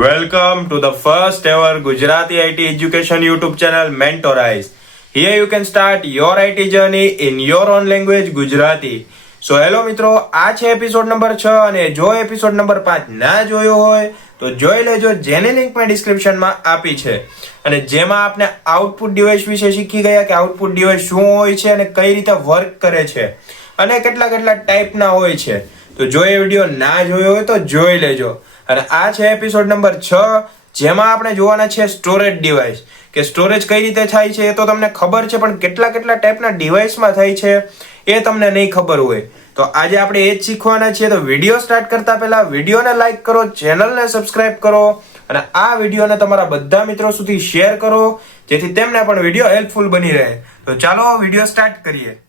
Welcome to the first ever Gujarati IT education YouTube channel Mentorize. Here you can start your IT journey in your own language Gujarati. So hello મિત્રો, આ છે episode number 6 અને જો episode number 5 ના જોયો હોય તો જોઈ લેજો, જેની લિંક મેં ડિસ્ક્રિપ્શનમાં આપી છે. અને જેમાં આપણે આઉટપુટ ડિવાઇસ વિશે શીખી ગયા કે આઉટપુટ ડિવાઇસ શું હોય છે અને કઈ રીતે વર્ક કરે છે અને કેટલા ટાઈપના હોય છે. તો જો એ વિડીયો ના જોયો હોય તો જોઈ લેજો. અને આ છે એપિસોડ નંબર 6, જેમાં આપણે જોવાના છે સ્ટોરેજ ડિવાઇસ, કે સ્ટોરેજ કઈ રીતે થાય છે એ તો તમને ખબર છે, પણ કેટલા ટાઈપના ડિવાઇસમાં થાય છે એ તમને નહીં ખબર હોય. તો આજે આપણે એ જ શીખવાના છીએ. તો વિડીયો સ્ટાર્ટ કરતા પહેલા વિડીયોને લાઈક કરો, ચેનલને સબસ્ક્રાઇબ કરો અને આ વિડીયોને તમારા બધા મિત્રો સુધી શેર કરો, જેથી તેમને પણ વિડીયો હેલ્પફુલ બની રહે. તો ચાલો વિડીયો સ્ટાર્ટ કરીએ.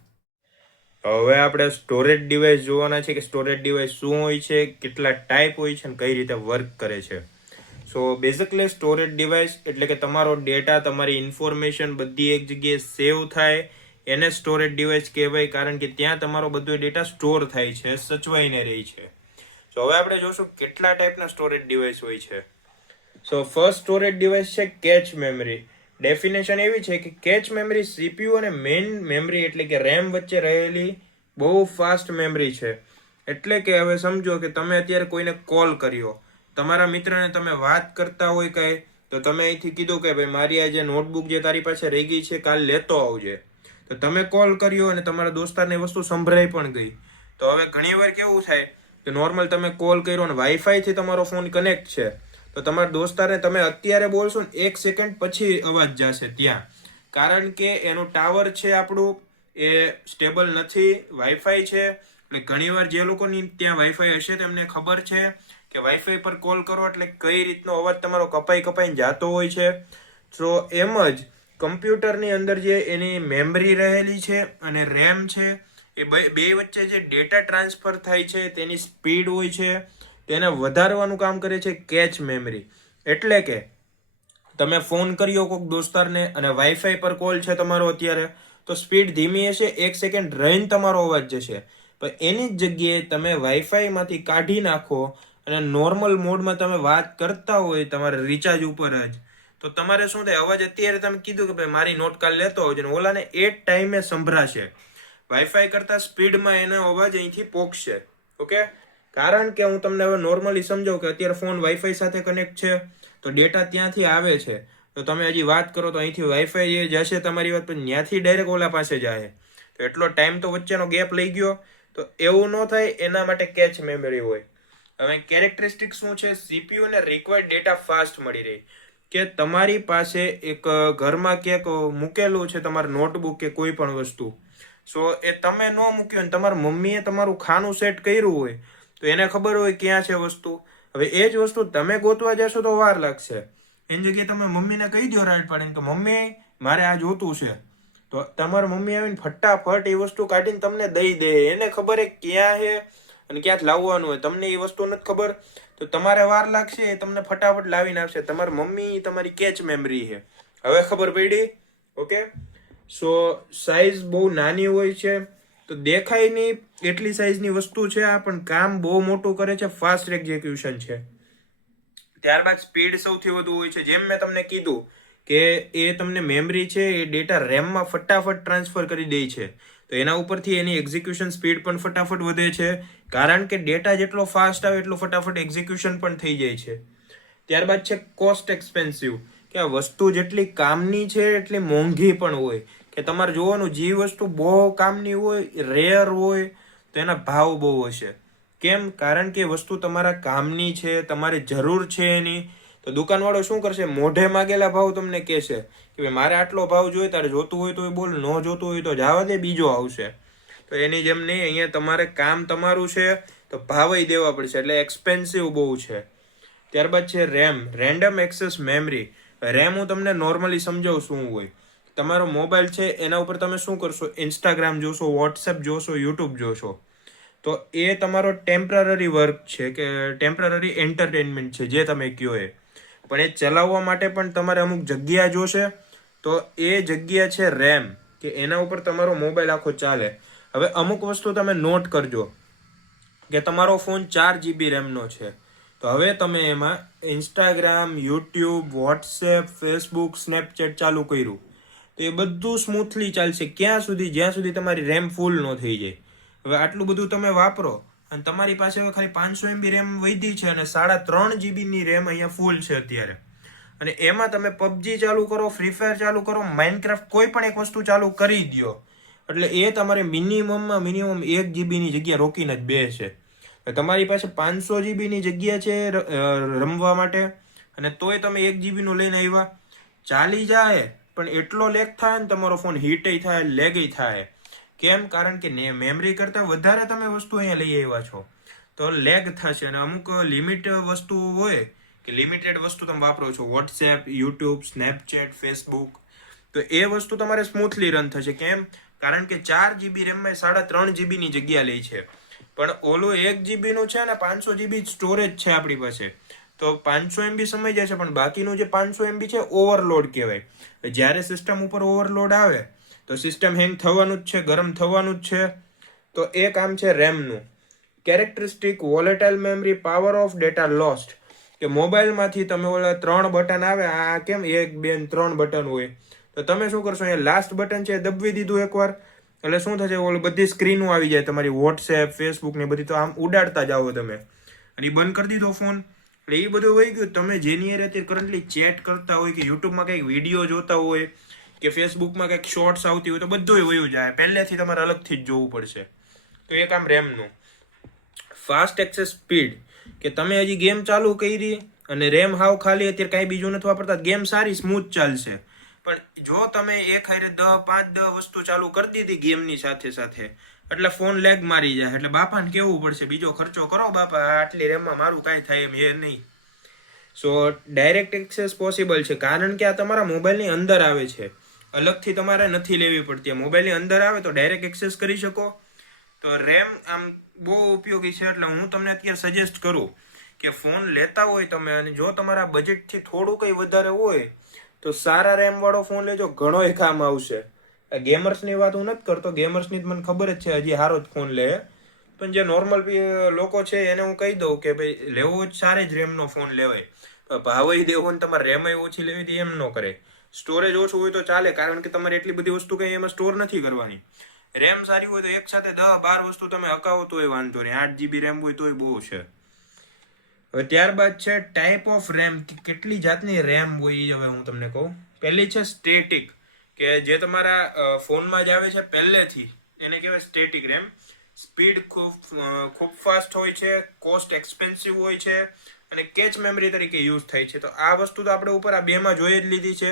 હવે આપણે સ્ટોરેજ ડિવાઇસ જોવાના છે કે સ્ટોરેજ ડિવાઇસ શું હોય છે, કેટલા ટાઈપ હોય છે અને કઈ રીતે વર્ક કરે છે. સો બેઝિકલી સ્ટોરેજ ડિવાઇસ એટલે કે તમારો ડેટા, તમારી ઇન્ફોર્મેશન બધી એક જગ્યાએ સેવ થાય એને સ્ટોરેજ ડિવાઇસ કહેવાય, કારણ કે ત્યાં તમારો બધો ડેટા સ્ટોર થાય છે, સચવાઈને રહે છે. સો હવે આપણે જોશું કેટલા ટાઈપના સ્ટોરેજ ડિવાઇસ હોય છે. સો ફર્સ્ટ સ્ટોરેજ ડિવાઇસ છે કેચ મેમરી. ડેફિનેશન એવી છે કે કેચ મેમરી સીપીયુ અને મેઇન મેમરી એટલે કે રેમ વચ્ચે રહેલી બહુ ફાસ્ટ મેમરી છે. એટલે કે હવે સમજો કે તમે અત્યારે કોઈને કોલ કર્યો, તમારા મિત્રને તમે વાત કરતા હોય કંઈ, તો તમે અહીંથી કીધું કે ભાઈ મારી આ જે નોટબુક જે તારી પાસે રહી ગઈ છે કાલ લેતો આવજે. તો તમે કોલ કર્યો અને તમારા દોસ્તારને વસ્તુ સંભળાઈ પણ ગઈ. તો હવે ઘણીવાર કેવું થાય કે નોર્મલ તમે કોલ કર્યો અને વાઈફાઈથી તમારો ફોન કનેક્ટ છે, તો તમારા દોસ્તારને તમે અત્યારે બોલશો ને 1 સેકન્ડ પછી અવાજ જશે ત્યાં, કારણ કે એનું ટાવર છે આપણું એ સ્ટેબલ નથી, વાઈફાઈ છે. એટલે ઘણીવાર જે લોકોની ત્યાં વાઈફાઈ હશે તેમને ખબર છે કે વાઈફાઈ પર કોલ કરો એટલે કઈ રીતનો અવાજ તમારો કપાઈને જતો હોય છે. તો એમ જ કમ્પ્યુટરની અંદર જે એની મેમરી રહેલી છે અને રેમ છે, એ બે વચ્ચે જે ડેટા ટ્રાન્સફર થાય છે તેની સ્પીડ હોય છે, તેને વધારવાનું કામ કરે છે કેચ મેમરી. એટલે કે તમે ફોન કર્યો કોઈક દોસ્તારને અને વાઈફાઈ પર કોલ છે તમારો અત્યારે, તો સ્પીડ ધીમી હશે, 1 સેકન્ડ રહીને તમારો અવાજ જશે. પણ એની જ જગ્યાએ તમે વાઈફાઈમાંથી કાઢી નાખો અને નોર્મલ મોડમાં તમે વાત કરતા હોય તમારે રિચાર્જ ઉપર જ, તો તમારે શું થાય, અવાજ અત્યારે તમે કીધું કે ભાઈ મારી નોટ કાલ લેતો હોય ને ઓલાને એ જ ટાઈમે સંભળાશે. વાઈફાઈ કરતા સ્પીડમાં એનો અવાજ અહીંથી પોકશે. ઓકે, કારણ કે હું તમને હવે નોર્મલી સમજાવું કે અત્યારે ફોન વાઈફાઈ સાથે કનેક્ટ છે તો ડેટા ત્યાંથી આવે છે, તો તમે હજી વાત કરો તો અહીંથી વાઈફાઈ જે જશે તમારી વાત, પણ ત્યાંથી ડાયરેક્ટ ઓલા પાસે જાય, તો એટલો ટાઈમ તો વચ્ચેનો ગેપ લઈ ગયો. તો એવું ન થાય એના માટે કેચ મેમરી હોય. હવે કેરેક્ટરિસ્ટિક શું છે, સીપીયુ ને રિક્વાયર્ડ ડેટા ફાસ્ટ મળી રહે. કે તમારી પાસે એક ઘરમાં ક્યાંક મૂકેલું છે તમારું નોટબુક કે કોઈ પણ વસ્તુ, સો એ તમે ન મૂક્યું ને તમારા મમ્મીએ તમારું ખાનું સેટ કર્યું હોય, તો એને ખબર હોય ક્યાં છે વસ્તુ. હવે એ જ વસ્તુ તમે ગોતવા જશો તો વાર લાગશે. એની જગ્યાએ તમે મમ્મીને કહી દો રાઈડ પાડીને કે મમ્મી મારે આ જોતું છે, તો તમારા મમ્મી આવીને ફટાફટ એ વસ્તુ કાઢીને તમને દઈ દે. એને ખબર એ ક્યાં છે અને ક્યાંક લાવવાનું હોય, તમને એ વસ્તુ નથી ખબર, તો તમારે વાર લાગશે, એ તમને ફટાફટ લાવીને આપશે. તમારી મમ્મી તમારી કેચ મેમરી છે. હવે ખબર પડી? ઓકે. સો સાઈઝ બહુ નાની હોય છે, તો દેખાય નહીં એટલી સાઈઝની વસ્તુ છે આ, પણ કામ બહુ મોટું કરે છે, ફાસ્ટ એક્ઝિક્યુશન છે. ત્યારબાદ સ્પીડ સૌથી વધુ હોય છે. જેમ મેં તમને કીધું કે એ તમને મેમરી છે એ ડેટા રેમમાં ફટાફટ ટ્રાન્સફર કરી દે છે, તો એના ઉપરથી એની એક્ઝિક્યુશન સ્પીડ પણ ફટાફટ વધે છે, કારણ કે ડેટા જેટલો ફાસ્ટ આવે એટલું ફટાફટ એક્ઝિક્યુશન પણ થઈ જાય છે. ત્યારબાદ છે કોસ્ટ એક્સપેન્સિવ, કે આ વસ્તુ જેટલી કામની છે એટલી મોંઘી પણ હોય. કે તમારે જોવાનું, જે વસ્તુ બહુ કામની હોય, રેર હોય, તો એના ભાવ બહુ હશે. કેમ? કારણ કે વસ્તુ તમારા કામની છે, તમારે જરૂર છે એની, તો દુકાનવાળો શું કરશે, મોઢે માગેલા ભાવ તમને કહેશે કે ભાઈ મારે આટલો ભાવ જોઈએ, તારે જોતું હોય તો એ બોલ, ન જોતું હોય તો જવા દે, બીજો આવશે. તો એની જેમ નહીં, અહીંયા તમારે કામ તમારું છે તો ભાવ દેવા પડશે, એટલે એક્સપેન્સિવ બહુ છે. ત્યારબાદ છે RAM, random access memory. RAM હું તમને નોર્મલી સમજાવું શું હોય. તમારો મોબાઈલ છે એના ઉપર તમે શું કરશો, ઇન્સ્ટાગ્રામ જોશો, વોટ્સએપ જોશો, યુટ્યુબ જોશો, તો એ તમારો ટેમ્પરરી વર્ક છે કે ટેમ્પરરી એન્ટરટેનમેન્ટ છે જે તમે કહો એ, પણ એ ચલાવવા માટે પણ તમારે અમુક જગ્યા જોશે, તો એ જગ્યા છે રેમ, કે એના ઉપર તમારો મોબાઈલ આખો ચાલે. હવે અમુક વસ્તુ તમે નોટ કરજો કે તમારો ફોન 4 GB રેમનો છે, તો હવે તમે એમાં Instagram, YouTube, WhatsApp, Facebook, Snapchat ચાલુ કર્યું તો એ બધું સ્મૂથલી ચાલશે ક્યાં સુધી, જ્યાં સુધી તમારી રેમ ફૂલ ન થઈ જાય. હવે આટલું બધું તમે વાપરો અને તમારી પાસે હવે ખાલી 500 MB રેમ વધી છે અને 3.5 GB રેમ અહીંયા ફૂલ છે અત્યારે, અને એમાં તમે પબજી ચાલુ કરો, ફ્રી ફાયર ચાલુ કરો, માઇનક્રાફ્ટ કોઈ પણ એક વસ્તુ ચાલુ કરી દો એટલે એ તમારે મિનિમમ 1 GB ની જગ્યા રોકીને જ બેસે. તમારી પાસે 500 GB ની જગ્યા છે રમવા માટે અને તોય તમે 1 GB નું લઈને આવ્યા, ચાલી જાય પણ એટલો લેગ થાય ને તમારો ફોન હીટય થાય, લેગય થાય. કેમ? કારણ કે મેમરી કરતાં વધારે તમે વસ્તુ અહીંયા લઈ આવ્યા છો તો લેગ થશે. અને અમુક લિમિટ વસ્તુ હોય કે લિમિટેડ વસ્તુ તમે વાપરો છો, વોટ્સએપ, યુટ્યુબ, સ્નેપચેટ, ફેસબુક, તો એ વસ્તુ તમારે સ્મૂથલી રન થશે. કેમ? કારણ કે 4 GB રેમમાં 3.5 GB ની જગ્યા લે છે, પણ ઓલું 1 GB નું છે ને 500 GB સ્ટોરેજ છે આપણી પાસે, તો 500 MB સમય જાય છે, પણ બાકીનું જે 500 MB છે ઓવરલોડ કહેવાય. જ્યારે સિસ્ટમ ઉપર ઓવરલોડ આવે તો સિસ્ટમ હેંગ થવાનું જ છે, ગરમ થવાનું જ છે. તો એ કામ છે રેમનું. Characteristic volatile memory, power of data lost, કે મોબાઈલમાંથી તમે ઓલા 3 બટન આવે, આ કેમ 1, 2, 3 બટન હોય, તો તમે શું કરશો, અહીંયા લાસ્ટ બટન છે દબાવી દીધું એકવાર એટલે શું થશે, ઓલું બધી સ્ક્રીનો આવી જાય તમારી વોટ્સએપ, ફેસબુક ને બધી, તો આમ ઉડાડતા જાઓ તમે અને એ બંધ કરી દીધો ફોન એટલે એ બધું વહી ગયું. તમે જેની અત્યારે કરન્ટલી ચેટ કરતા હોય કે યુટ્યુબમાં કંઈક વિડીયો જોતા હોય કે ફેસબુકમાં કંઈક શોર્ટ્સ આવતી હોય તો બધું વયું જાય, પહેલેથી તમારે અલગથી જ જોવું પડશે. તો એ કામ રેમનું. ફાસ્ટ એક્સેસ સ્પીડ, કે તમે હજી ગેમ ચાલુ કરી અને રેમ હાવ ખાલી, અત્યારે કાંઈ બીજું નથી વાપરતા, ગેમ સારી સ્મૂથ ચાલશે, પણ જો તમે એક હારે 5-10 વસ્તુ ચાલુ કરી દીધી ગેમની સાથે સાથે એટલે ફોન લેગ મારી જાય, એટલે બાપાને કેવું પડશે બીજો ખર્ચો કરો બાપા, આટલી રેમમાં મારું કાંઈ થાય એમ એ નહીં. સો ડાયરેક્ટ એક્સેસ પોસિબલ છે કારણ કે આ તમારા મોબાઈલની અંદર આવે છે, અલગથી તમારે નથી લેવી પડતી. મોબાઈલની અંદર આવે તો ડાયરેક્ટ એક્સેસ કરી શકો. તો રેમ આમ બહુ ઉપયોગી છે. એટલે હું તમને અત્યારે સજેસ્ટ કરું કે ફોન લેતા હોય તમે, અને જો તમારા બજેટથી થોડું કંઈ વધારે હોય તો સારા રેમ વાળો ફોન લેજો, ઘણો એ કામ આવશે. ગેમર્સની વાત હું નથી કરતો, ગેમર્સની મને ખબર જ છે હજી સારો જ ફોન લે, પણ જે નોર્મલ લોકો છે એને હું કહી દઉં કે ભાઈ લેવો જ સારે જ રેમનો ફોન લેવાય, ભાવય દેવો ને તમારે રેમય ઓછી લેવી હતી એમ ન કરે. સ્ટોરેજ ઓછું હોય તો ચાલે કારણ કે તમારે એટલી બધી વસ્તુ કંઈ એમાં સ્ટોર નથી કરવાની. રેમ સારી હોય તો એક સાથે 10-12 વસ્તુ તમે અકાવો તોય વાંધો નહીં, 8 GB રેમ હોય તોય બહુ છે. હવે ત્યારબાદ છે ટાઈપ ઓફ રેમ, કેટલી જાતની રેમ હોય એ હવે હું તમને કહું. પહેલી છે સ્ટેટિક, કે જે તમારા ફોનમાં જ આવે છે પહેલેથી, એને કહેવાય સ્ટેટિક રેમ. સ્પીડ ખૂબ ફાસ્ટ હોય છે, કોસ્ટ એક્સપેન્સિવ હોય છે અને કેચ મેમરી તરીકે યુઝ થાય છે. તો આ વસ્તુ તો આપણે ઉપર આ બેમાં જોઈ જ લીધી છે.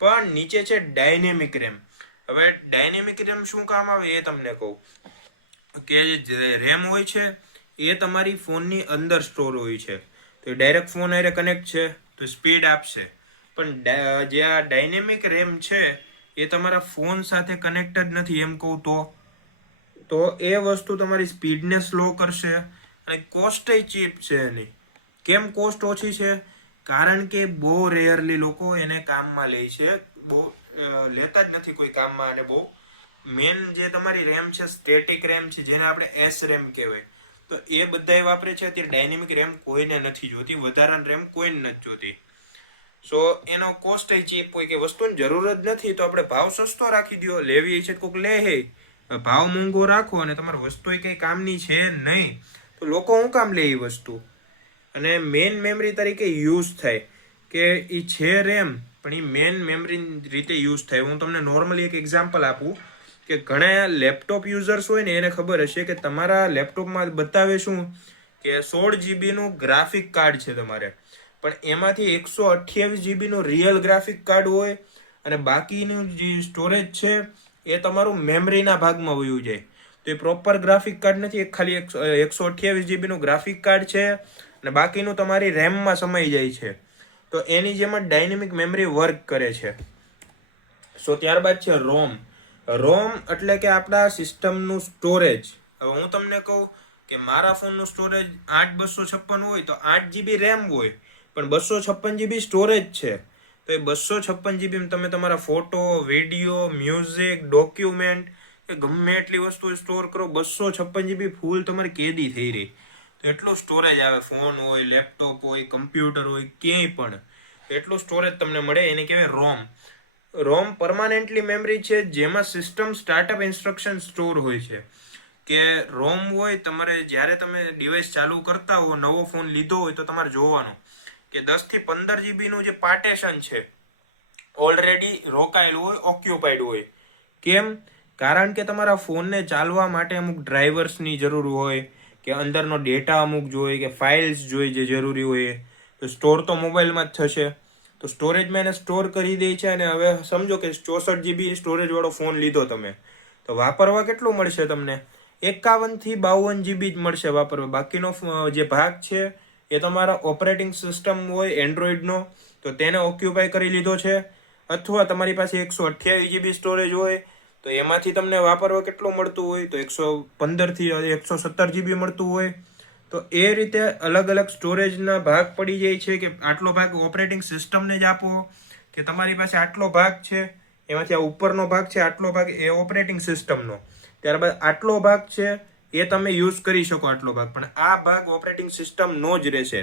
પણ નીચે છે ડાયનેમિક રેમ. હવે ડાયનેમિક રેમ શું કામ આવે એ તમને કહું, કે જે રેમ હોય છે એ તમારી ફોનની અંદર સ્ટોર હોય છે, તો ડાયરેક્ટ ફોન હારે કનેક્ટ છે તો સ્પીડ આપશે. પણ જે આ ડાયનેમિક રેમ છે એ તમારા ફોન સાથે કનેક્ટ જ નથી એમ કહું તો એ વસ્તુ તમારી સ્પીડને સ્લો કરશે અને કોસ્ટય ચીપ છે એની. કેમ કોસ્ટ ઓછી છે? કારણ કે બહુ રેયરલી લોકો એને કામમાં લે છે, બહુ લેતા જ નથી કોઈ કામમાં. અને બહુ મેન જે તમારી રેમ છે સ્ટેટિક રેમ છે, જેને આપણે એસ રેમ કહેવાય, તો એ બધાય વાપરે છે. અત્યારે ડાયનેમિક રેમ કોઈને નથી જોતી, વધારાની રેમ કોઈને નથી જોતી. સો એનો કોસ્ટ ચીપ હોય, કે વસ્તુની જરૂર જ નથી તો આપણે ભાવ સસ્તો રાખી દો, લેવી છે કોઈક લે હે, ભાવ મોંઘો રાખો અને તમારી વસ્તુ કંઈ કામની છે નહીં તો લોકો શું કામ લે એ વસ્તુ. અને મેઇન મેમરી તરીકે યુઝ થાય, કે એ છે રેમ પણ એ મેઇન મેમરી રીતે યુઝ થાય. હું તમને નોર્મલી એક એક્ઝામ્પલ આપું કે ઘણા લેપટોપ યુઝર્સ હોય ને એને ખબર હશે કે તમારા લેપટોપમાં બતાવે શું કે 16 GB નું ગ્રાફિક કાર્ડ છે તમારે, પણ એમાંથી 128 GB નું રિયલ ગ્રાફિક કાર્ડ હોય અને બાકીનું જે સ્ટોરેજ છે એ તમારું મેમરીના ભાગમાં વયું જાય. તો એ પ્રોપર ગ્રાફિક કાર્ડ નથી, એક ખાલી 128 GB નું ગ્રાફિક કાર્ડ છે અને બાકીનું તમારી રેમમાં સમાઈ જાય છે. તો એની જેમ જ ડાયનેમિક મેમરી વર્ક કરે છે. સો ત્યારબાદ છે રોમ. રોમ એટલે કે આપણા સિસ્ટમનું સ્ટોરેજ. હવે હું તમને કહું કે મારા ફોનનું સ્ટોરેજ 8256 હોય તો 8 GB રેમ હોય પણ 256 GB સ્ટોરેજ છે. તો એ 256 GB તમે તમારા ફોટો, વિડીયો, મ્યુઝિક, ડોક્યુમેન્ટ કે ગમે એટલી વસ્તુ સ્ટોર કરો, 256 GB ફૂલ તમારી કેદી થઈ રહી. તો એટલું સ્ટોરેજ આવે, ફોન હોય, લેપટોપ હોય, કમ્પ્યુટર હોય, ક્યાંય પણ એટલું સ્ટોરેજ તમને મળે. એને કહેવાય રોમ. રોમ પરમાનન્ટલી મેમરી છે જેમાં સિસ્ટમ સ્ટાર્ટઅપ ઇન્સ્ટ્રક્શન સ્ટોર હોય છે. કે રોમ હોય, તમારે જ્યારે તમે ડિવાઇસ ચાલુ કરતા હો, નવો ફોન લીધો હોય તો તમારે જોવાનું કે 10 થી 15 જીબીનું જે પાર્ટેશન છે ઓલરેડી રોકાયેલું હોય, ઓક્યુપાઈડ હોય. કેમ? કારણ કે તમારા ફોનને ચાલવા માટે અમુક ડ્રાઈવર્સની જરૂર હોય, કે અંદરનો ડેટા અમુક જોઈએ, કે ફાઇલ્સ જોઈએ જે જરૂરી હોય. તો સ્ટોર તો મોબાઈલમાં જ થશે. તો સ્ટોરેજમાં એને સ્ટોર કરી દે છે. અને હવે સમજો કે 64 જીબી સ્ટોરેજ વાળો ફોન લીધો તમે, તો વાપરવા કેટલું મળશે તમને? 51 થી 52 જીબી જ મળશે વાપરવા. બાકીનો જે ભાગ છે એ તમારા ઓપરેટિંગ સિસ્ટમ હોય એન્ડ્રોઈડનો, તો તેને ઓક્યુપાય કરી લીધો છે. અથવા તમારી પાસે 128 જીબી સ્ટોરેજ હોય તો એમાંથી તમને વાપરવા કેટલું મળતું હોય? તો 115 થી 117 જીબી મળતું હોય. તો એ રીતે અલગ અલગ સ્ટોરેજના ભાગ પડી જાય છે કે આટલો ભાગ ઓપરેટિંગ સિસ્ટમને જ આપો, કે તમારી પાસે આટલો ભાગ છે એમાંથી આ ઉપરનો ભાગ છે આટલો ભાગ એ ઓપરેટિંગ સિસ્ટમનો, ત્યારબાદ આટલો ભાગ છે એ તમે યુઝ કરી શકો આટલો ભાગ, પણ આ ભાગ ઓપરેટિંગ સિસ્ટમનો જ રહેશે.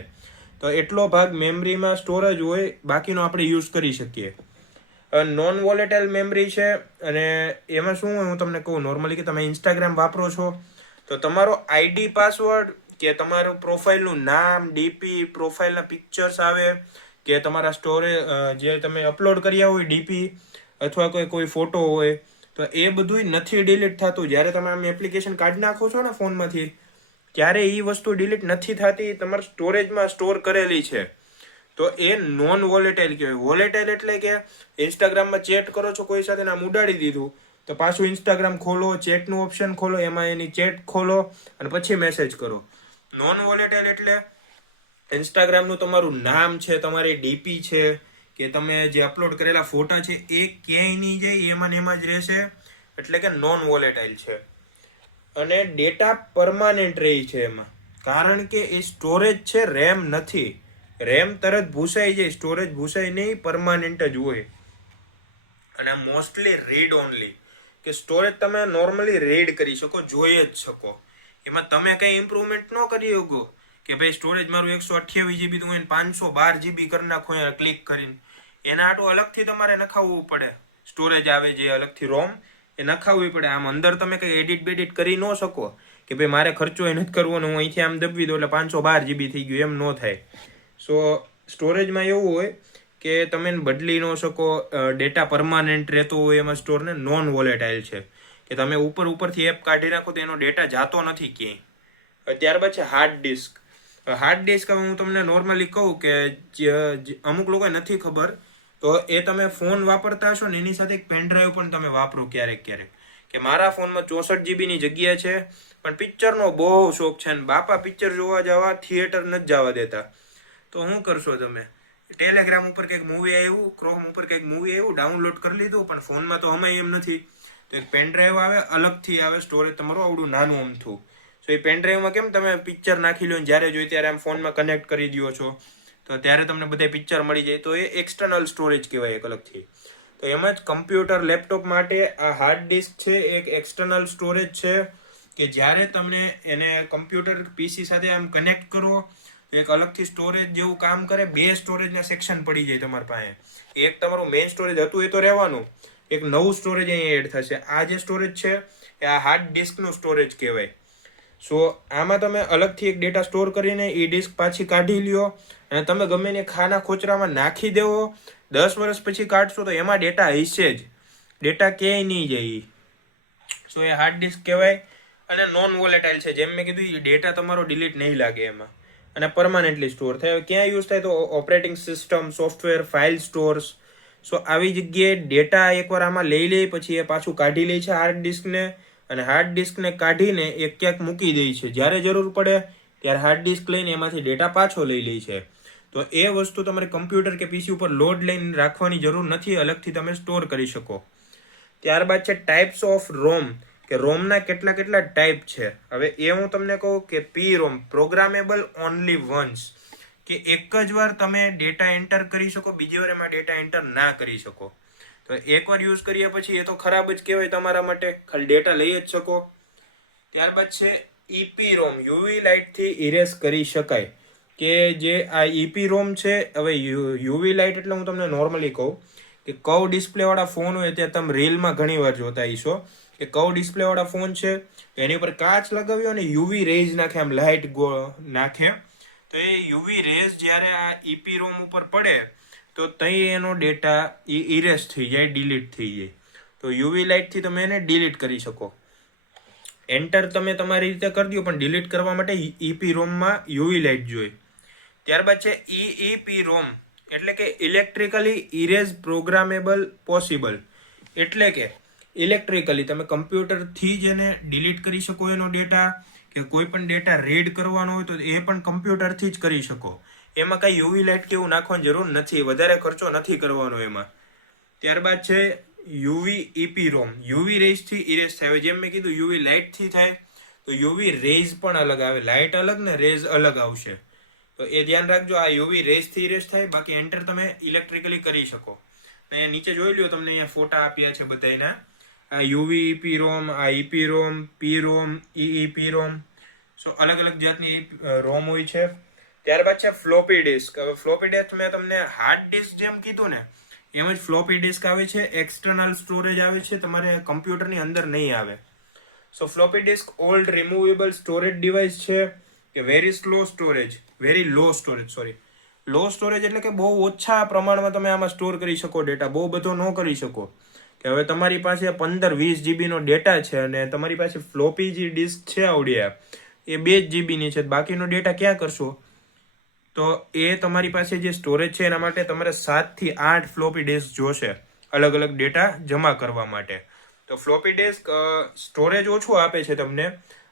તો એટલો ભાગ મેમરીમાં સ્ટોરેજ હોય, બાકીનો આપણે યુઝ કરી શકીએ. નોન વોલેટાઇલ મેમરી છે. અને એમાં શું હોય હું તમને કહું, નોર્મલી કે તમે ઇન્સ્ટાગ્રામ વાપરો છો તો તમારો આઈડી પાસવર્ડ, કે તમારું પ્રોફાઇલનું નામ, ડીપી, પ્રોફાઇલના પિક્ચર્સ આવે, કે તમારા સ્ટોરેજ જે તમે અપલોડ કર્યા હોય ડીપી અથવા કોઈ ફોટો હોય, તો એ બધું નથી ડિલીટ થતું. જ્યારે તમે આમ એપ્લિકેશન કાઢી નાખો છો ને ફોનમાંથી, ત્યારે એ વસ્તુ ડિલીટ નથી થતી, તમારા સ્ટોરેજમાં સ્ટોર કરેલી છે. તો એ નોન વોલેટાઇલ કહેવાય. વોલેટાઇલ એટલે કે ઇન્સ્ટાગ્રામમાં ચેટ કરો છો કોઈ સાથે, આમ ઉડાડી દીધું, તો પાછું ઇન્સ્ટાગ્રામ ખોલો, ચેટનું ઓપ્શન ખોલો, એમાં એની ચેટ ખોલો અને પછી મેસેજ કરો. નોન વોલેટાઇલ એટલે ઇન્સ્ટાગ્રામનું તમારું નામ છે, તમારી ડીપી છે, કે તમે જે અપલોડ કરેલા ફોટા છે એ ક્યાંય નહીં જાય, એમાં ને એમાં જ રહેશે. એટલે કે નોન વોલેટાઇલ છે. અને ડેટા પરમાનન્ટ રહી છે એમાં, કારણ કે એ સ્ટોરેજ છે, રેમ નથી. રેમ તરત ભૂસાઈ જાય, સ્ટોરેજ ભૂસાઈ નહીં, પરમાનન્ટ જ હોય. અને મોસ્ટલી રીડ ઓનલી, કે સ્ટોરેજ તમે નોર્મલી રીડ કરી શકો, જોઈ જ શકો. એમાં તમે કંઈ ઇમ્પ્રુવમેન્ટ ન કરી શકો કે ભાઈ સ્ટોરેજ મારું 128 જીબી તો હું 512 જીબી કરી નાખું અહીંયા ક્લિક કરીને. એના આટલું અલગથી તમારે નખાવવું પડે. સ્ટોરેજ આવે જે અલગથી રોમ, એ નખાવવી પડે. આમ અંદર તમે કંઈ એડિટ બેડિટ કરી ન શકો કે ભાઈ મારે ખર્ચો એ નથી કરવો, હું અહીંથી આમ દબવી દઉં એટલે 512 જીબી થઈ ગયું, એમ ન થાય. સો સ્ટોરેજમાં એવું હોય કે તમે બદલી ન શકો, ડેટા પરમાનન્ટ રહેતો હોય એમાં સ્ટોરને. નોન વોલેટાઇલ છે કે તમે ઉપરથી એપ કાઢી નાખો તો એનો ડેટા જાતો નથી ક્યાંય. ત્યારબાદ છે હાર્ડ ડિસ્ક. હાર્ડ ડિસ્ક હું તમને નોર્મલી કહું કે અમુક લોકો નથી ખબર, તો એ તમે ફોન વાપરતા હશો ને એની સાથે એક પેનડ્રાઈવ પણ તમે વાપરો ક્યારેક ક્યારેક, કે મારા ફોનમાં 64 જીબીની જગ્યા છે પણ પિક્ચરનો બહુ શોખ છે ને બાપા પિક્ચર જોવા જવા થિયેટર નથી જવા દેતા. તો શું કરશો તમે? ટેલિગ્રામ ઉપર કંઈક મૂવી આવ્યું, ક્રોમ ઉપર કંઈક મૂવી આવ્યું, ડાઉનલોડ કરી લીધું, પણ ફોનમાં તો અમે એમ નથી. તો એક પેનડ્રાઈવ આવે, અલગથી આવે, સ્ટોરેજ તમારું આવડું નાનું અમથું. સો એ પેનડ્રાઈવમાં કેમ તમે પિક્ચર નાખી લો, જ્યારે જોઈએ ત્યારે આમ ફોનમાં કનેક્ટ કરી દો છો, તો ત્યારે તમને બધા પિક્ચર મળી જાય. તો એ એક્સટર્નલ સ્ટોરેજ કહેવાય એક અલગથી. તો એમ જ કમ્પ્યુટર, લેપટોપ માટે આ હાર્ડ ડિસ્ક છે એક એક્સટર્નલ સ્ટોરેજ છે, કે જ્યારે તમને એને કમ્પ્યુટર પીસી સાથે આમ કનેક્ટ કરો, એક અલગથી સ્ટોરેજ જેવું કામ કરે. બે સ્ટોરેજના સેક્શન પડી જાય તમારી પાસે. એક તમારું મેઇન સ્ટોરેજ હતું એ તો રહેવાનું, એક નવું સ્ટોરેજ અહીંયા એડ થશે. આ જે સ્ટોરેજ છે એ આ હાર્ડ ડિસ્કનું સ્ટોરેજ કહેવાય. સો આમાં તમે અલગથી એક ડેટા સ્ટોર કરીને એ ડિસ્ક પાછી કાઢી લ્યો અને તમે ગમે ને ખાના ખોચરામાં નાખી દેવો. 10 વર્ષ પછી કાઢશો તો એમાં ડેટા હશે જ, ડેટા ક્યાંય નહીં જાય. સો એ હાર્ડ ડિસ્ક કહેવાય. અને નોન વોલેટાઇલ છે, જેમ મેં કીધું એ ડેટા તમારો ડિલીટ નહીં લાગે એમાં, અને પરમાનન્ટલી સ્ટોર થાય. ક્યાં યુઝ થાય? તો operating system, software, file stores. So આવી જગ્યાએ ડેટા એકવાર આમાં લઈ લે, પછી એ પાછું કાઢી લે છે હાર્ડ ડિસ્કને, અને હાર્ડ ડિસ્કને કાઢીને એક ક્યાંક મૂકી દે છે. જ્યારે જરૂર પડે ત્યારે હાર્ડ ડિસ્ક લઈને એમાંથી ડેટા પાછો લઈ લે છે. તો એ વસ્તુ તમારે કમ્પ્યુટર કે પીસી ઉપર લોડ લઈને રાખવાની જરૂર નથી, અલગથી તમે સ્ટોર કરી શકો. ત્યારબાદ છે ટાઈપ્સ ઓફ રોમ, કે રોમના કેટલા ટાઈપ છે. હવે એ હું તમને કહું કે પી રોમ, પ્રોગ્રામેબલ ઓનલી વન્સ, કે એક જ વાર તમે ડેટા એન્ટર કરી શકો, બીજી વાર એમાં ડેટા એન્ટર ના કરી શકો. તો એકવાર યુઝ કર્યા પછી એ તો ખરાબ જ કહેવાય તમારા માટે, ખાલી ડેટા લઈ જ શકો. ત્યારબાદ છે EEPROM યુવી લાઇટથી ઇરેઝ કરી શકાય. કે જે આ EEPROM છે, હવે યુવી લાઇટ એટલે હું તમને નોર્મલી કહું કે કર્વ ડિસ્પ્લેવાળા ફોન હોય ત્યાં તમે રીલમાં ઘણી વાર જોતા હશો કે કર્વ ડિસ્પ્લેવાળા ફોન છે એની ઉપર કાચ લગાવ્યો અને યુવી રેઝ નાખે, આમ લાઇટ નાખે. તો એ યુવી રેઝ જ્યારે આ EEPROM ઉપર પડે તો તઈ એનો ડેટા ઇરેઝ થઈ જાય, ડિલીટ થઈ જાય. તો યુવી લાઇટથી તમે એને ડિલીટ કરી શકો. એન્ટર તમે તમારી રીતે કરી દો, પણ ડિલીટ કરવા માટે EEPROMમાં યુવી લાઇટ જોઈએ. ત્યારબાદ છે EEPROM એટલે કે ઇલેક્ટ્રિકલી ઇરેઝ પ્રોગ્રામેબલ પોસિબલ. એટલે કે ઇલેક્ટ્રિકલી તમે કમ્પ્યુટરથી જ એને ડિલીટ કરી શકો એનો ડેટા, કે કોઈ પણ ડેટા રીડ કરવાનો હોય તો એ પણ કમ્પ્યુટરથી જ કરી શકો. એમાં કાંઈ યુવી લાઇટ કે એવું નાખવાની જરૂર નથી, વધારે ખર્ચો નથી કરવાનો એમાં. ત્યારબાદ છે યુવી EEPROM, યુવી રેઝથી ઇરેઝ થાય. હવે જેમ મેં કીધું યુવી લાઇટથી થાય તો યુવી રેઝ પણ અલગ આવે, લાઇટ અલગ ને રેઝ અલગ આવશે. તો એ ધ્યાન રાખજો, આ યુવી રેઝથી ઇરેઝ થાય, બાકી એન્ટર તમે ઇલેક્ટ્રિકલી કરી શકો. અહીંયા નીચે જોઈ લ્યો, તમને અહીંયા ફોટા આપ્યા છે બધાના. આ યુવી EEPROM, આ EEPROM, PROM, EEPROM. સો અલગ અલગ જાતની રોમ હોય છે. ત્યારબાદ છે ફ્લોપી ડિસ્ક. હવે ફ્લોપી ડિસ્ક મેં તમને હાર્ડ ડિસ્ક જેમ કીધું ને એમ જ ફ્લોપી ડિસ્ક આવે છે, એક્સટર્નલ સ્ટોરેજ આવે છે, તમારે કમ્પ્યુટરની અંદર નહીં આવે. So floppy disk old removable storage device છે કે very low storage low storage એટલે કે બહુ ઓછા પ્રમાણમાં તમે આમાં સ્ટોર કરી શકો ડેટા, બહુ બધો ન કરી શકો. કે હવે તમારી પાસે 15-20 જીબીનો ડેટા છે અને તમારી પાસે ફ્લોપી જે ડિસ્ક છે આવડ્યા એ 2 જીબીની છે, બાકીનો ડેટા ક્યાં કરશો? તો એ તમારી પાસે જે સ્ટોરેજ છે એના માટે તમારે 7 થી 8 ફ્લોપી ડિસ્ક જોશે અલગ અલગ ડેટા જમા કરવા માટે. તો ફ્લોપી ડિસ્ક સ્ટોરેજ ઓછું આપે છે તમને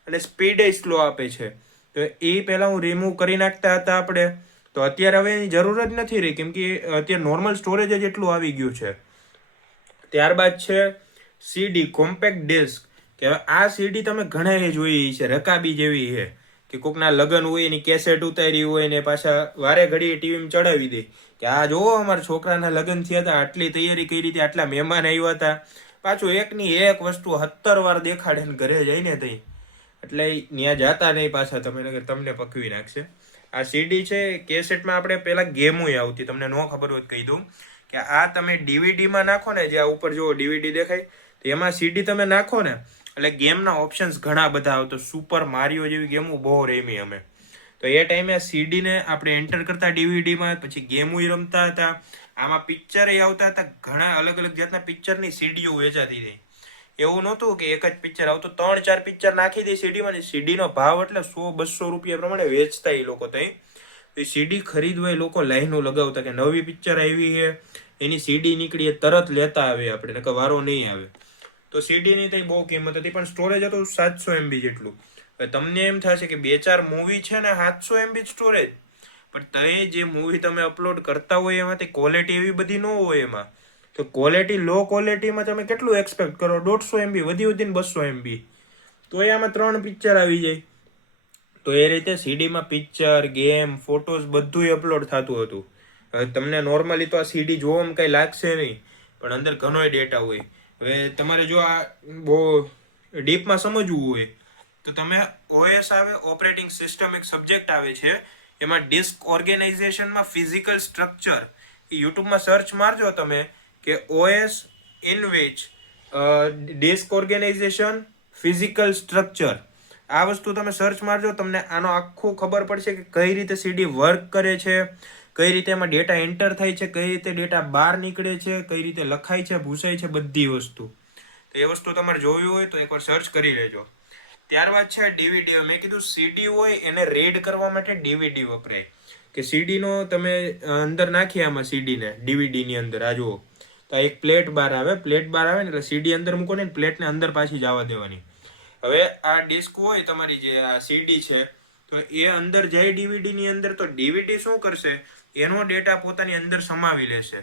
અને સ્પીડ સ્લો આપે છે. તો એ પહેલાં હું રિમૂવ કરી નાખતા હતા આપણે, તો અત્યારે હવે એની જરૂર જ નથી રહી, કેમ કે અત્યારે નોર્મલ સ્ટોરેજ જ એટલું આવી ગયું છે. ત્યારબાદ છે CD કોમ્પેક્ટ ડિસ્ક. કે હવે આ CD તમે ઘણા જોઈ છે, રકાબી જેવી છે કે કોકના લગ્ન હોય એની કેસેટ ઉતારી હોય ને પાછા વારે ઘડીએ ટીવીમાં ચડાવી દે કે આ જોવો અમારા છોકરાના લગ્ન થયા હતા, આટલી તૈયારી કરી હતી, આટલા મહેમાન આવ્યા હતા. પાછું એકની એક વસ્તુ 17 વાર દેખાડે ને ઘરે જઈને તઈ, એટલે ત્યાં જાતા નહીં પાછા તમે, તમને પકવી નાખશે. આ CD છે, કેસેટમાં આપણે પહેલાં ગેમોય આવતી, તમને ન ખબર હોય કહી દઉં કે આ તમે DVDમાં નાખો ને, જે આ ઉપર જો DVD દેખાય તો એમાં CD તમે નાખો ને એટલે ગેમના ઓપ્શન્સ ઘણા બધા આવતો. સુપર મારિયો જેવી ગેમો બહુ રમી અમે. તો એ ટાઈમે આ CD ને આપણે એન્ટર કરતા DVDમાં, પછી ગેમોય રમતા હતા, આમાં પિક્ચર આવતા હતા, ઘણા અલગ અલગ જાતના પિક્ચરની CDઓ વેચાતી હતી. એવું નહોતું કે એક જ પિક્ચર આવતું, 3-4 પિક્ચર નાખી દે CDમાં ને CDનો ભાવ એટલે 100-200 રૂપિયા પ્રમાણે વેચતા એ લોકો તઈ. તો CD ખરીદવા એ લોકો લાઈનો લગાવતા કે નવી પિક્ચર આવી છે એની CD નીકળી તરત લેતા આવે આપણે, કે વારો નહીં આવે. તો CDની તો બહુ કિંમત હતી, પણ સ્ટોરેજ હતું 700 MB જેટલું. તમને એમ થશે કે 2-4 મૂવી છે ને 700 MB સ્ટોરેજ, પણ તે જે મૂવી તમે અપલોડ કરતા હોય એમાંથી ક્વોલિટી એવી બધી ન હોય એમાં. તો ક્વોલિટી લો ક્વોલિટીમાં તમે કેટલું એક્સપેક્ટ કરો? 150 MB, વધીને 200 MB. તો એ આમાં 3 પિક્ચર આવી જાય. તો એ રીતે CDમાં પિક્ચર, ગેમ, ફોટોઝ બધું અપલોડ થતું હતું. તમને નોર્મલી તો આ CD જોવામાં કંઈ લાગશે નહીં, પણ અંદર ઘણોય ડેટા હોય. હવે તમારે જો આ બહુ ડીપમાં સમજવું હોય તો તમે OS આવે, ઓપરેટિંગ સિસ્ટમ એક સબ્જેક્ટ આવે છે, એમાં ડિસ્ક ઓર્ગેનાઇઝેશનમાં ફિઝિકલ સ્ટ્રક્ચર, યુટ્યુબમાં સર્ચ મારજો તમે કે OS in which disk organisation physical structure. આ વસ્તુ તમે સર્ચ મારજો, તમને આનો આખું ખબર પડશે કે કઈ રીતે CD વર્ક કરે છે, કઈ રીતે એમાં ડેટા એન્ટર થાય છે, કઈ રીતે ડેટા બહાર નીકળે છે, કઈ રીતે લખાય છે, ભૂસાય છે, બધી વસ્તુ. તો એ વસ્તુ તમારે જોવી હોય તો એકવાર સર્ચ કરી લેજો. ત્યારબાદ છે DVD. મેં કીધું CD હોય એને રીડ કરવા માટે DVD વપરાય. કે CD નો તમે અંદર નાખીએ આમાં CD ને DVD ની અંદર, આ જુઓ તો એક પ્લેટ બાર આવે, પ્લેટ બાર આવે ને એટલે CD અંદર મૂકો ને પ્લેટને અંદર પાછી જવા દેવાની. હવે આ ડિસ્ક હોય તમારી, જે આ CD છે, તો એ અંદર જાય DVD ની અંદર, તો DVD શું કરશે? એનો ડેટા પોતાની અંદર સમાવી લેશે.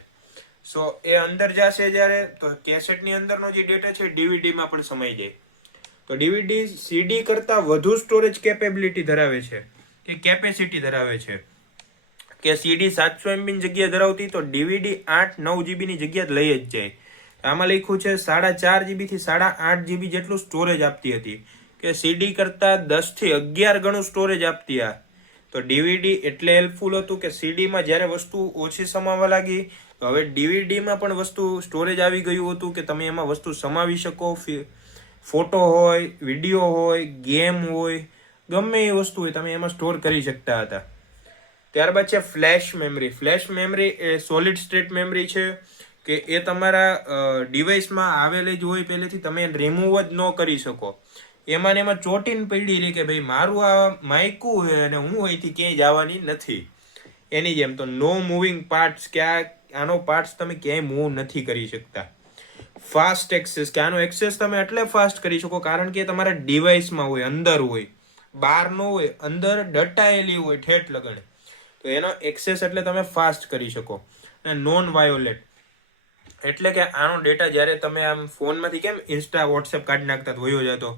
સો એ અંદર જશે જ્યારે, તો કેસેટની અંદરનો જે ડેટા છે DVD માં પણ સમાઈ જાય. તો DVD CD કરતાં વધુ સ્ટોરેજ કેપેબિલિટી ધરાવે છે, કે કેપેસિટી ધરાવે છે. કે CD 700 MB ની જગ્યા ધરાવતી તો DVD 8-9 GB ની જગ્યા લઈ જ જાય. આમાં લખ્યું છે 4.5 GB થી 8.5 GB જેટલું સ્ટોરેજ આપતી હતી. કે કે સીડી કરતાં 10 થી 11 ગણું સ્ટોરેજ આપતી આ. તો ડીવીડી એટલે હેલ્પફુલ હતું કે સીડીમાં જ્યારે વસ્તુ ઓછી સમાવવા લાગી તો હવે ડીવીડીમાં પણ વસ્તુ સ્ટોરેજ આવી ગયું હતું કે તમે એમાં વસ્તુ સમાવી શકો. ફોટો હોય, વિડીયો હોય, ગેમ હોય, ગમે એ વસ્તુ હોય તમે એમાં સ્ટોર કરી શકતા હતા. ત્યારબાદ છે ફ્લેશ મેમરી. ફ્લેશ મેમરી એ સોલિડ સ્ટેટ મેમરી છે કે એ તમારા ડિવાઇસમાં આવેલી જ હોય પહેલેથી, તમે રિમૂવ જ ન કરી શકો. એમાં ને એમાં ચોટીને પડી રહી કે ભાઈ મારું આ માયકું છે અને હું અહીંથી ક્યાંય જવાની નથી. એની જેમ તો નો મૂવિંગ પાર્ટ્સ, કે આનો પાર્ટ્સ તમે ક્યાંય મૂવ નથી કરી શકતા. ફાસ્ટ એક્સેસ, કે આનો એક્સેસ તમે એટલે ફાસ્ટ કરી શકો કારણ કે તમારા ડિવાઇસમાં હોય, અંદર હોય, બહાર ન હોય, અંદર દટાયેલી હોય ઠેઠ લગણ. તો એનો એક્સેસ એટલે તમે ફાસ્ટ કરી શકો. અને નોન વાયોલેટ એટલે કે આનો ડેટા જ્યારે તમે આમ ફોનમાંથી કેમ ઇન્સ્ટા, વોટ્સએપ કાઢી નાખતા વયો જતો,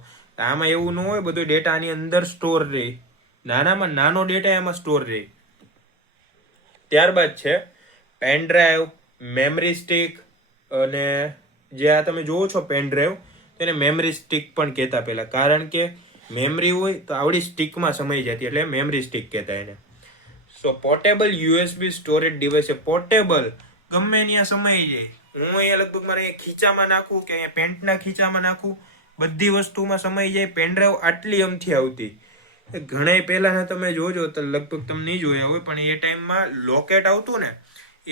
આમાં એવું ન હોય. બધો ડેટા આની અંદર સ્ટોર રહે, નાનામાં નાનો ડેટા એમાં સ્ટોર રહે. ત્યારબાદ છે પેન ડ્રાઈવ, મેમરી સ્ટિક, અને જે આ તમે જોવો છો પેન ડ્રાઈવ, તેને મેમરી સ્ટિક પણ કહેતા પહેલા, કારણ કે મેમરી હોય તો આવડી સ્ટિકમાં સમાઈ જતી એટલે મેમરી સ્ટિક કહેતા એને. So portable USB storage device. Portable, ગમે ત્યાં સમાઈ જાય. હું અહીંયા લગભગ મારે અહીંયા ખીચામાં નાખું કે અહીંયા પેન્ટના ખીચામાં નાખું, બધી વસ્તુમાં સમાઈ જાય. પેનડ્રાઈવ આટલી અમથી આવતી. ઘણા પહેલાના તમે જોજો તો લગભગ તમે નહીં જોયા હોય, પણ એ ટાઈમમાં લોકેટ આવતું ને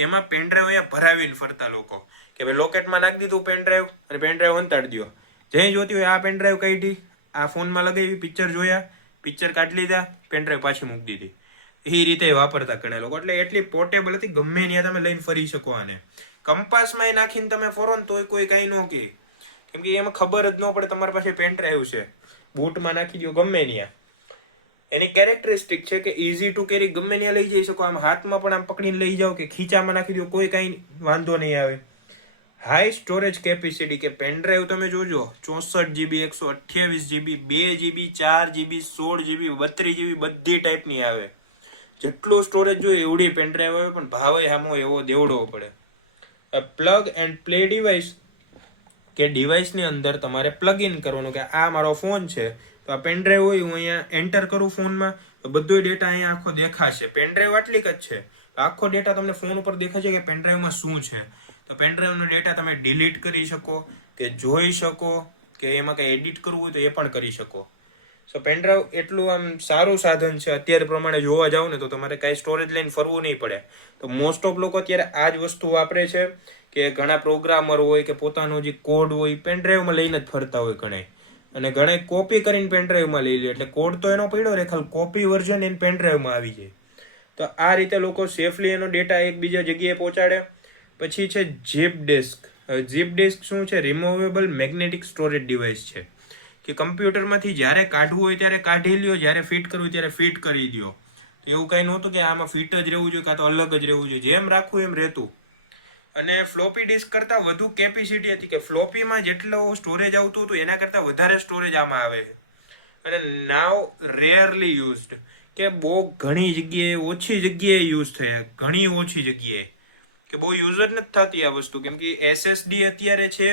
એમાં પેનડ્રાઈવ અહીંયા ભરાવીને ફરતા લોકો કે ભાઈ લોકેટમાં નાખી દીધું પેનડ્રાઈવ અને પેનડ્રાઈવ અંતાડી દો. જે જોતી હોય આ પેનડ્રાઈવ કાઢી, આ ફોનમાં લગાવી, પિક્ચર જોયા, પિક્ચર કાઢી લીધા, પેનડ્રાઈવ પાછી મૂકી દીધી. એ રીતે વાપરતા ઘણા લોકો. એટલે એટલી પોર્ટેબલ હતી, ગમે ત્યાં તમે લઈને ફરી શકો આને. કંપાસમાં નાખીને તમે ફરો ને તોય કોઈ કાંઈ ન કહે, કેમ કે એમાં ખબર જ ન પડે તમારી પાસે પેન ડ્રાઈવ છે. બૂટમાં નાખી દો ગમે ત્યાં. એની કેરેક્ટરિસ્ટિક છે કે ઇઝી ટુ કેરી, ગમે ત્યાં લઈ જઈ શકો. આમ હાથમાં પણ આમ પકડીને લઈ જાઓ કે ખીચામાં નાખી દો, કોઈ કાંઈ વાંધો નહીં આવે. હાઈ સ્ટોરેજ કેપેસિટી, કે પેન ડ્રાઈવ તમે જોજો 64 GB, 128 GB, 2 GB, 4 GB, 16 GB, 32 GB બધી ટાઈપની આવે. જેટલું સ્ટોરેજ જોઈએ એવડી પેન ડ્રાઈવ આવે, પણ ભાવ સામો એવો દેવડવો પડે. પ્લગ એન્ડ પ્લે ડિવાઇસ, કે ડિવાઇસની અંદર તમારે પ્લગ ઇન કરવાનું કે આ મારો ફોન છે તો આ પેન ડ્રાઈવ હોય, હું અહીંયા એન્ટર કરું ફોનમાં તો બધો ડેટા અહીંયા આખો દેખાશે. પેન ડ્રાઈવ આટલી જ છે, આખો ડેટા તમને ફોન ઉપર દેખાશે કે પેન ડ્રાઈવમાં શું છે. તો પેન ડ્રાઈવનો ડેટા તમે ડિલીટ કરી શકો, કે જોઈ શકો, કે એમાં કંઈ એડિટ કરવું હોય તો એ પણ કરી શકો. સો પેન ડ્રાઈવ એટલું આમ સારું સાધન છે. અત્યારે પ્રમાણે જોવા જાવ ને તો તમારે કાંઈ સ્ટોરેજ લઈને ફરવું નહીં પડે. તો મોસ્ટ ઓફ લોકો અત્યારે આ જ વસ્તુ વાપરે છે, કે ઘણા પ્રોગ્રામર હોય કે પોતાનો જે કોડ હોય પેન ડ્રાઈવમાં લઈને જ ફરતા હોય ઘણા, અને ઘણા કોપી કરીને પેન ડ્રાઈવમાં લઈ લે. એટલે કોડ તો એનો પડ્યો રહે, ખાલી કોપી વર્ઝન એને પેન ડ્રાઈવમાં આવી જાય. તો આ રીતે લોકો સેફલી એનો ડેટા એકબીજા જગ્યાએ પહોંચાડે. પછી છે ઝીપ ડિસ્ક. ઝીપ ડિસ્ક શું છે? રિમૂવેબલ મેગ્નેટિક સ્ટોરેજ ડિવાઇસ છે, કે કમ્પ્યુટરમાંથી જ્યારે કાઢવું હોય ત્યારે કાઢી લ્યો, જ્યારે ફિટ કરવું ત્યારે ફિટ કરી દો. એવું કંઈ નહોતું કે આમાં ફિટ જ રહેવું જોઈએ કાં તો અલગ જ રહેવું જોઈએ, જેમ રાખવું એમ રહેતું. અને ફ્લોપી ડિસ્ક કરતાં વધુ કેપેસિટી હતી, કે ફ્લોપીમાં જેટલો સ્ટોરેજ આવતું હતું એના કરતાં વધારે સ્ટોરેજ આમાં આવે છે. અને નાવ રેરલી યુઝડ, કે બહુ ઘણી જગ્યાએ, ઓછી જગ્યાએ યુઝ થયા, ઘણી ઓછી જગ્યાએ, કે બહુ યુઝ જ નથી થતી આ વસ્તુ. કેમ કે SSD અત્યારે છે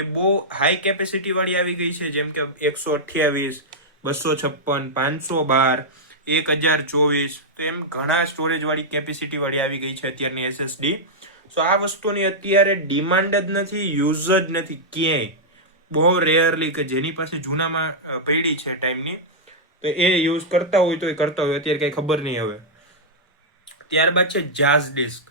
એ બહુ હાઈ કેપેસિટી વાળી આવી ગઈ છે, જેમ કે 128, 256, 512, 1024, તો એમ ઘણા સ્ટોરેજ વાળી કેપેસિટી વાળી આવી ગઈ છે અત્યારની SSD. સો આ વસ્તુની અત્યારે ડિમાન્ડ જ નથી, યુઝ જ નથી ક્યાંય. બહુ રેયરલી કે જેની પાસે જૂનામાં પડી છે ટાઈમની તો એ યુઝ કરતા હોય તો એ કરતા હોય, અત્યારે કંઈ ખબર નહીં હવે. ત્યારબાદ છે Jaz disk.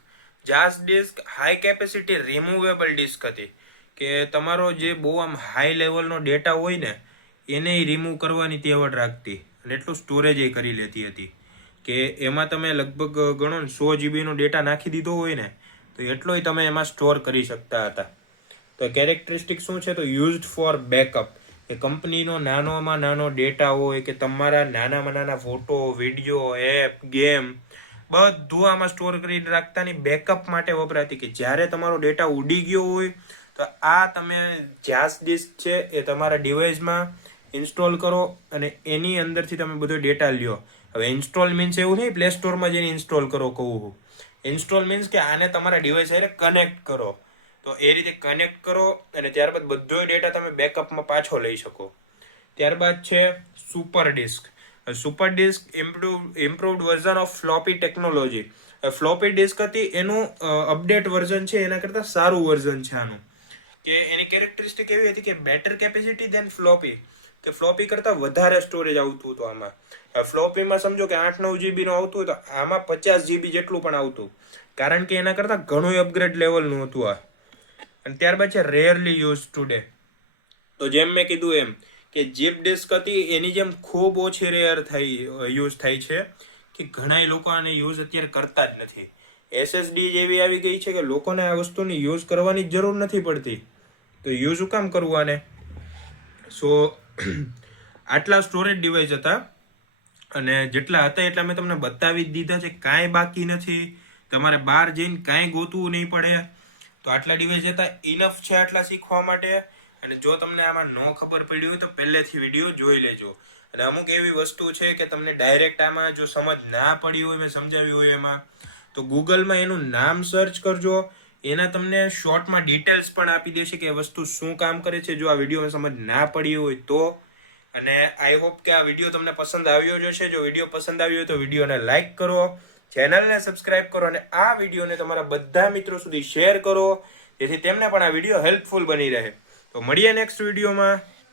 Jaz disk high capacity removable disk હતી, કે તમારો જે બહુ આમ હાઈ લેવલનો ડેટા હોય ને એને રિમૂવ કરવાની તેવડ રાખતી, અને એટલું સ્ટોરેજ એ કરી લેતી હતી કે એમાં તમે લગભગ ગણો ને 100 GB નો ડેટા નાખી દીધો હોય ને તો એટલોય તમે એમાં સ્ટોર કરી શકતા હતા. તો કેરેક્ટરિસ્ટિક શું છે? તો યુઝડ ફોર બેકઅપ, કે કંપનીનો નાનોમાં નાનો ડેટા હોય, કે તમારા નાનામાં નાના ફોટો, વિડીયો, એપ, ગેમ બધું આમાં સ્ટોર કરીને રાખતાની બેકઅપ માટે વપરાતી, કે જ્યારે તમારો ડેટા ઉડી ગયો હોય તો આ તમે જાઝ ડિસ્ક છે એ તમારા ડિવાઇસમાં ઇન્સ્ટોલ કરો અને એની અંદરથી તમે બધો ડેટા લ્યો. હવે ઇન્સ્ટોલ મીન્સ એવું નહીં પ્લે સ્ટોરમાં જઈને ઇન્સ્ટોલ કરો કહું હું. ઇન્સ્ટોલ મીન્સ કે આને તમારા ડિવાઇસ સાથે કનેક્ટ કરો. તો એ રીતે કનેક્ટ કરો અને ત્યારબાદ બધો ડેટા તમે બેકઅપમાં પાછો લઈ શકો. ત્યારબાદ છે super disk. Super disk improved version of floppy technology. Floppy disk હતી એનું અપડેટ વર્ઝન છે, એના કરતાં સારું વર્ઝન છે આનું. કે એની કેરેક્ટરિસ્ટિક એવી હતી કે બેટર કેપેસિટી દેન ફ્લોપી, કે ફ્લોપી કરતાં વધારે સ્ટોરેજ આવતું હતું આમાં. ફ્લોપીમાં સમજો કે 8-9 GB નું આવતું હોય તો આમાં 50 GB જેટલું પણ આવતું, કારણ કે એના કરતાં ઘણું અપગ્રેડ લેવલનું હતું આ. અને ત્યારબાદ છે રેરલી યુઝ ટુડે. તો જેમ મેં કીધું એમ કે જીપ ડિસ્ક હતી એની જેમ ખૂબ ઓછી યુઝ થાય છે, કે ઘણા લોકો આને યુઝ અત્યારે કરતા જ નથી. SSD જેવી આવી ગઈ છે કે લોકોને આ વસ્તુની યુઝ કરવાની જરૂર નથી પડતી, તો યુઝ શું કામ કરવું આને. સો આટલા સ્ટોરેજ ડિવાઇસ હતા, અને જેટલા હતા એટલા મેં તમને બતાવી જ દીધા છે, કાંઈ બાકી નથી. તમારે બહાર જઈને કાંઈ ગોતવું નહીં પડે. તો આટલા ડિવાઇસ હતા, ઇનફ છે આટલા શીખવા માટે. અને જો તમને આમાં ન ખબર પડી હોય તો પહેલેથી વિડીયો જોઈ લેજો. અને અમુક એવી વસ્તુ છે કે તમને ડાયરેક્ટ આમાં જો સમજ ના પડી હોય, મેં સમજાવ્યું હોય એમાં, તો ગૂગલમાં એનું નામ સર્ચ કરજો. એના તમને શોર્ટમાં ડિટેલ્સ પણ આપી દેશે કે વસ્તુ શું કામ કરે છે, જો આ વિડીયોમાં સમજ ના પડી હોય તો. અને આઈ હોપ કે આ વિડીયો તમને પસંદ આવ્યો જ હશે. જો વિડીયો પસંદ આવ્યો હોય તો વિડીયોને લાઇક કરો, ચેનલને સબસ્ક્રાઇબ કરો, અને આ વિડીયોને તમારા બધા મિત્રો સુધી શેર કરો, જેથી તેમને પણ આ વિડીયો હેલ્પફુલ બની રહે. તો મળીએ નેક્સ્ટ વિડીયોમાં.